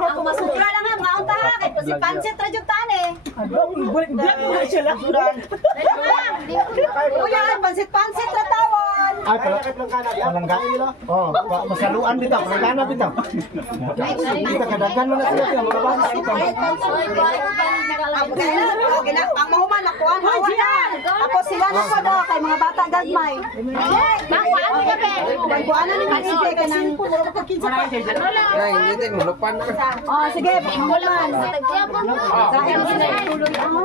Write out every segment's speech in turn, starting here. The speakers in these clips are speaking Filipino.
Ako masukra lang ha, mga unta ha. Kahit si Pansit Rajutan eh. Kuya, pansit na tawon. Ay, palangga. Oh, masaluan dito, palangga dito. Kita kadagan mo na sila mga bata. Ang mahuman, nakuhan hawa na. Ako sila na po daw, kay mga bata gagmay. Nakuhaan mo kami. Nakuhaan na naman sige ka ng... Oh, sige, mahuman. Kaya mo sila tuloy ako.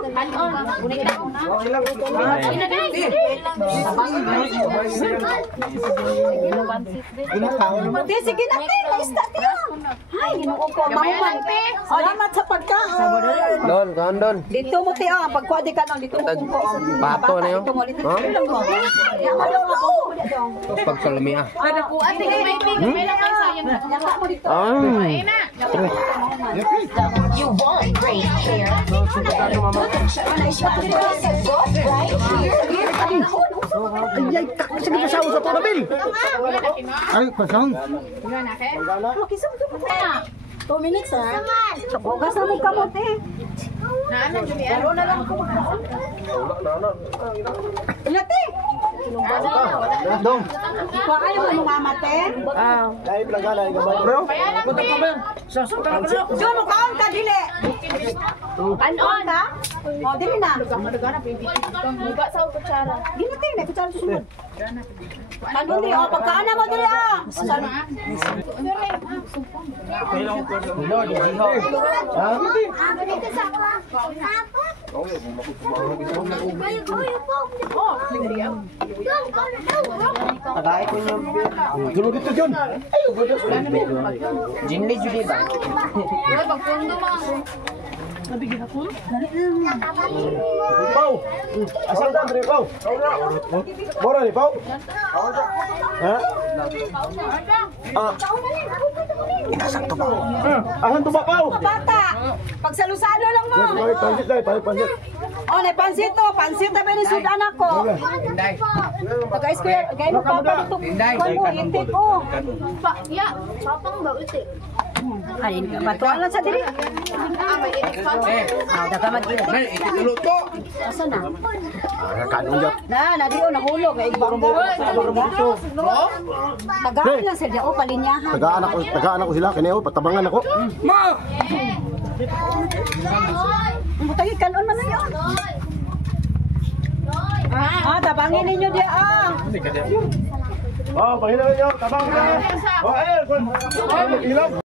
Sige na, tayo. Ay, ginuo ko, mahuman. Salamat sa pagkaon. Don. Dito mo tiyo, pagkuha di ka lang, dito mo ko. Bato na yun. Pagsalami ah. You want great hair. Ay, sige ka sa usa to nabil. Ay, pasang. 2 minutes ha. Bukas na mo kamot eh. Laro na lang ako magkaon. Ilati! Dong. Kung ayaw mo mamate? Dai plagala ay gabay. Bro. Diyon, kaon ka, dili. Kaon ka? O, dili na. Muga sa kutsara. Ginati, may kutsara susunod. Ano di, o, pagkaan na mo dili ah. Tagay ko yung Dulu dito John. Jinli judi ba? Pagpundo mo. Pau. Asal dan dari Pau. Bora ni Pau. Ha? Inasak to ba? Asan to ba Pau? Bata, pagsalo-salo lang mo. Pansit dai, pansit. O, na pansit to. Pansit na benisud anak ko. Pagka-square, gaya mo papa dito. Kung mo, itik ko. Ya, papang ba uti? Ay, matuan lang sa diri. Dapat mag-iit. Asa na? Kanon jot. Na di o nahulog. Ay, bangga. Tagaan lang sa diya. O, palinyahan. Tagaan ako sila kini patabangan ako. Butang ikanon man na yun. Tabangin ninyo diya Oh, pahina niyo, tabang ka. Oh, ayun. Ilaw.